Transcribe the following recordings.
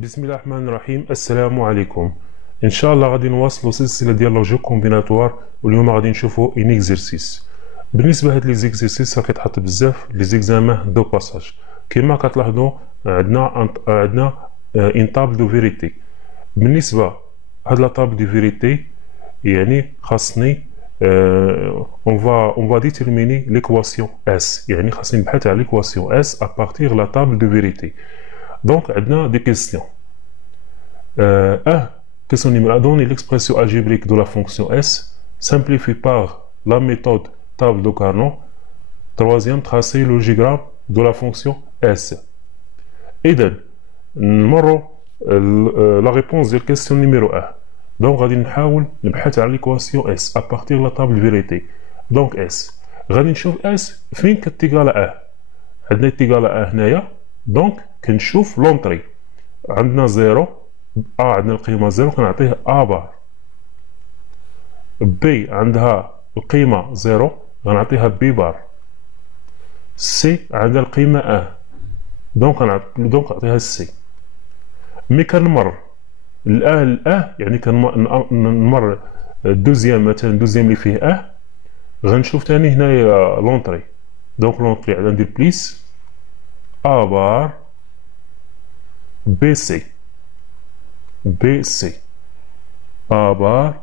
بسم الله الرحمن الرحيم. السلام عليكم. ان شاء الله غادي نواصلوا سلسله ديال لوجيك كومبيناتوار، واليوم غادي نشوفوا ان اكزرسيس. بالنسبه لهاد لي زيكزرسيس راه كيتحط بزاف لي زيكزامان دو باساج. كما كتلاحظوا عندنا ان طابل دو فيريتي. بالنسبه هاد لا طابل دو فيريتي يعني خاصني on va déterminer l'équation S. يعني خاصني نبحث على l'équation S à partir de la table de vérité. Donc, on a des questions. Question numéro 1, donner l'expression algébrique de la fonction S, simplifiée par la méthode table de Carnot. Troisième, tracer le diagramme de la fonction S. Et donc, la réponse de la question numéro 1. Donc, on va essayer de l'équation S à partir de la table de vérité. Donc, S. On va voir S, fin est égal à 1. On est égal à 1 donc كنشوف لونطري. عندنا 0 عندنا القيمه 0 كنعطيه بار. بي عندها القيمه 0 غنعطيها بار. سي عندها القيمه دونك نعطيها سي. مي كنمر يعني كنمر الدوزيام مثلا الدوزيام اللي فيه غنشوف ثاني هنايا لونطري. دونك لونطري عندي بليس بار BC A بار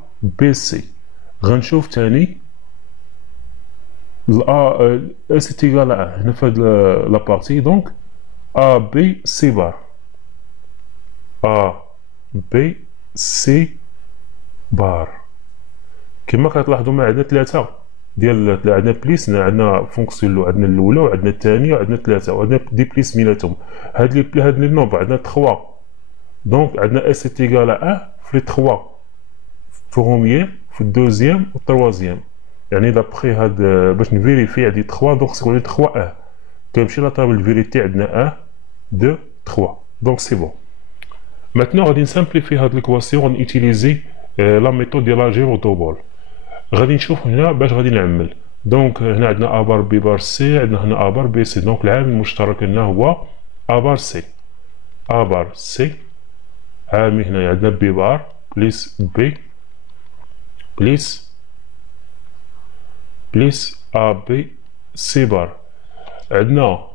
BC. غنشوف تاني S est égal à 1 هنا في هاد لا بارتي. دونك ABC بار ABC بار. كما كتلاحظوا ما عندنا 3 ديال عندنا بليس، عندنا فونكسيون عندنا الاولى وعندنا الثانيه وعندنا 3 وعندنا دي بليس بيناتهم. هاد لي نومبر عندنا 3. دونك عندنا اس ايكال 1 في 3 بروميير في الدوزيام والتروازيام. يعني دابخي هاد باش نفيريفي عندي 3 دونك سيكون 3 كنمشي لا طابل فيريتي عندنا 1 2 3. دونك سي بون. ماتنو غادي نسامبليفي هاد ليكواسيون غادي نيتيليزي لا ميثود ديال الجبر دوبول. غادي نشوف هنا باش غادي نعمل. دونك هنا عندنا بار بي بار سي، عندنا هنا بار بي سي. دونك العامل المشترك هنا هو بار سي. بار سي عامل هنا عندنا بي بار بليس بي بليس بي سي بار. عندنا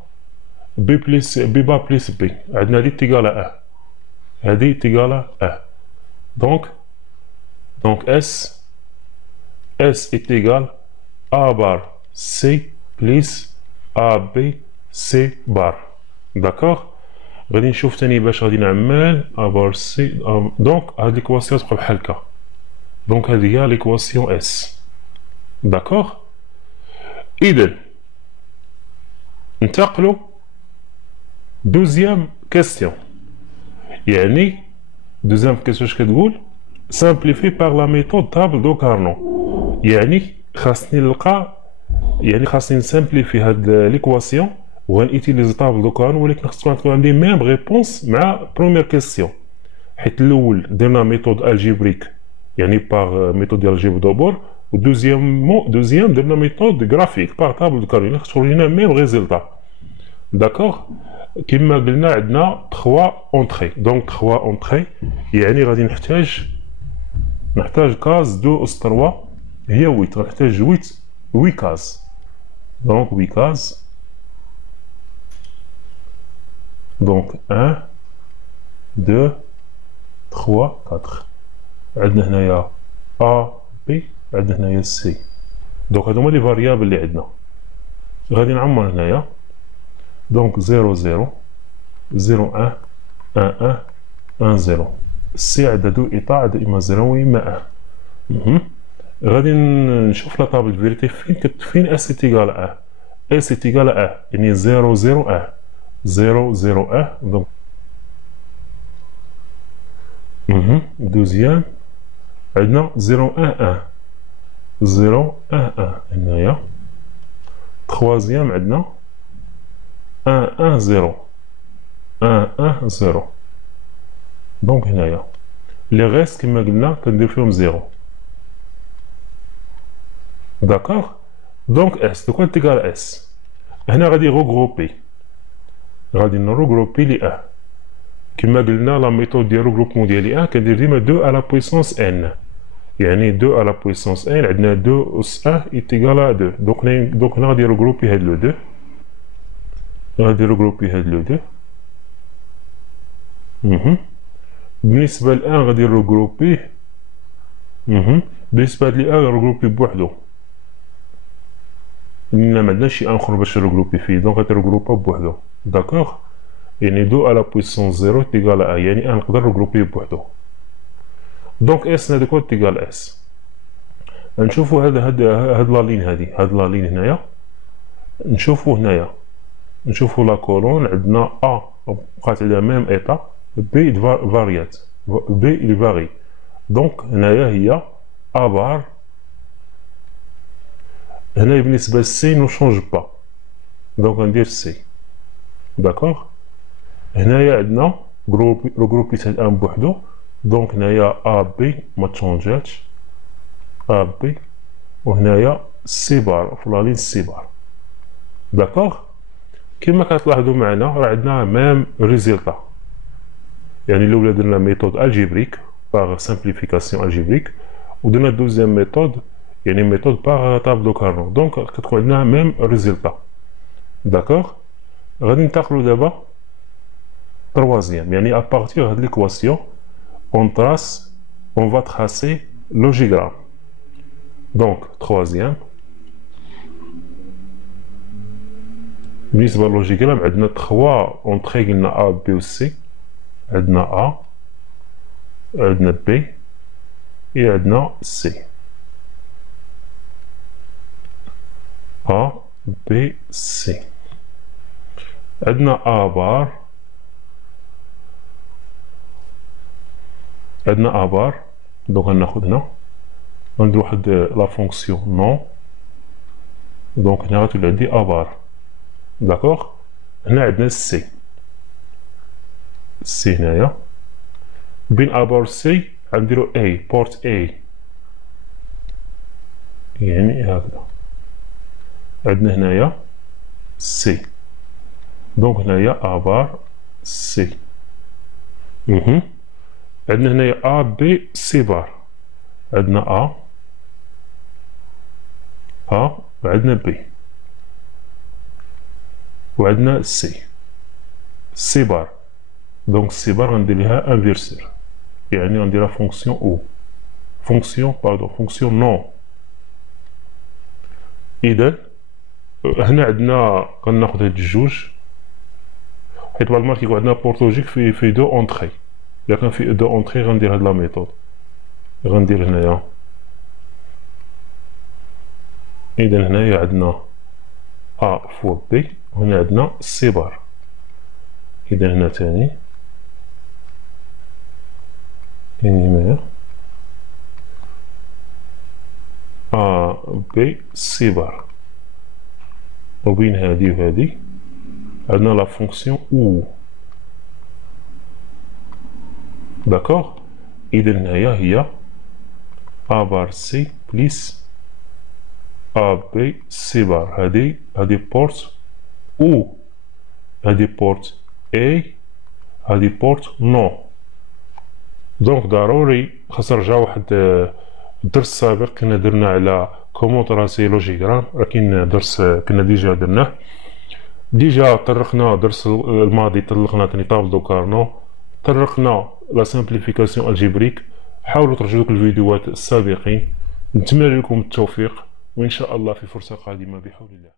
بي بليس بي بار بليس بي، عندنا هادي تيغالا هادي تيغالا دونك S est égal à bar C plus AB C bar. D'accord. غادي نشوف ثاني باش غادي نعمل بار سي. دونك هاد ليكواسيون تبقى بحال هكا. دونك هادي هي ليكواسيون اس. داكوغ. اذا ننتقلوا دوزيام كاستيون. يعني دوزيام كاستيون اش كتقول؟ simplifié par la méthode table de Carnot. يعني خاصني نلقى يعني خاصني نسامبليفي هاد ليكواسيون وغنيتيليزي طابل دو كارنو، ولكن خاص تكون عندي ميم ريبونس مع بروميير كيستيون. حيت الاول درنا ميثود الجبريك يعني باغ ميثود ديال الجبر دوبور، دوزيام درنا ميثود غرافيك باغ طابل دو كارنو، خصو لينا ميم ريزولتا. داكوغ. كما قلنا عندنا 3 اونطري. دونك 3 اونطري يعني غادي نحتاج كاز 2 اس 3 هي 8. غنحتاج 8 كاز. دونك 8 كاز. دونك 1 2 3 4. عندنا هنايا ا بي، عندنا هنايا سي. دونك هادو هما لي فاريابل اللي عندنا. غادي نعمر هنايا. دونك 0 0 0 1 1 1 0. سي عندها 2 ايطا، عندها اما 0 و اما 1. غادي نشوف لا طابل فيريتي فين اس ايكال 1. اس ايكال 1 يعني 0 0 1 0 0 1. دونك دوزيام عندنا 0 1 1 0 1 1 هنايا. تخوازيام عندنا 1 1 0 1 1 0. دونك هنايا لي غيست كما قلنا كندير فيهم 0. داكوغ. دونك اس دوك انتيغال اس. هنا غادي نروغروبي لي كما قلنا لا ميثود ديال الريغروبمون ديالي 1 كندير ديما 2 على بويسونس ان، يعني 2 على بويسونس ان عندنا 2 أس 1 إيتيغال à 2. دونك هنا غادي نروغروبي هاد لو 2، غادي نروغروبي هاد لو 2. بالنسبة ل 1 غادي نروغروبيه، بالنسبة لي 1 نروغروبي بوحدو، لأن معندناش شي ان اخر باش نروغروبي فيه، دونك غادي نروغروبا بوحدو. داكوغ، يعني 2 على بويسونس 0 إيتيغال à 1، يعني 1 نقدر نروغروبيه بوحدو. دونك اس ناديكو إيتيغال اس. نشوفو هاد لا لين هادي، هاد لا لين هنايا، نشوفو هنايا، نشوفو لا كولون عندنا ا بقات عليها ميم ايطا، بي فاريات، بي لي فاري، دونك هنايا هي ا بار. هنايا بالنسبة لسي نو شونج با، دونك غندير سي. داكوغ، هنايا عندنا ريغروبيت هاد ان بوحدو، دونك هنايا ا بي ما تشونجاتش، ا بي، وهنايا سي بار في لا لين سي بار. داكوغ، كما كتلاحظوا معنا راه عندنا ميم ريزلتا، يعني الاولى درنا ميثود الجبريك باغ سامبليفيكاسيون الجبريك، ودرنا دوزيام ميثود يعني ميثود باغ طابلو كارنو، دونك كتكون عندنا ميم ريزلتا. داكوغ، غادي ننتقلوا دابا تروازيام، يعني ابارتيغ هاد ليكواسيون اون تراس اون فا تراسي لوجيغرام. دونك تروازيام، بالنسبة للوجيغرام عندنا 3 اونطخي، قلنا ا بي و سي، عندنا ا، عندنا بي، اي عندنا سي. ا بي سي، عندنا ا بار، عندنا ا بار، دونك غناخد هنا غندير واحد لا فونكسيون نون، دونك هنا غتولي عندي ا بار. داكوغ، هنا عندنا سي، سي هنايا بين ا بار و سي غنديرو اي، بورت اي، يعني هكذا. عندنا هنايا سي، دونك هنايا ا بار سي. عندنا هنايا ا بي سي بار، عندنا ا وعندنا بي وعندنا سي، سي بار، دونك سي بار غندير ليها انفيرسور، يعني غنديرها فونكسيون او، فونكسيون نون. اذا هنا عندنا غناخد هاد الجوج، حيت بعض المرات كيكون عندنا بورتوجيك في دو اونطخي، الا كان في دو اونطخي غندير هاد لا ميثود، غندير هنايا. اذا هنايا عندنا ا فوا بي، وهنا عندنا سي بار. اذا هنا تاني، يعني هنايا ا بي سي بار، وبين هادي وهادي عندنا لا فونكسيون او. داكوغ، اذا هنايا هي ا بار سي بليس ا بي سي بار، هادي بورت او، هادي بورت اي، هادي بورت نو. دونك ضروري خاص نرجع واحد الدرس سابق كنا درنا على كومون تراسي لوجيغرام، لكن درس كنا ديجا درناه، ديجا طرقنا درس الماضي، طرقنا تاني طابل دو كارنو، طرقنا لا سامبليفيكاسيون الجبريك. حاولوا ترجعوا الفيديوهات السابقين. نتمنى لكم التوفيق، وإن شاء الله في فرصة قادمة بحول الله.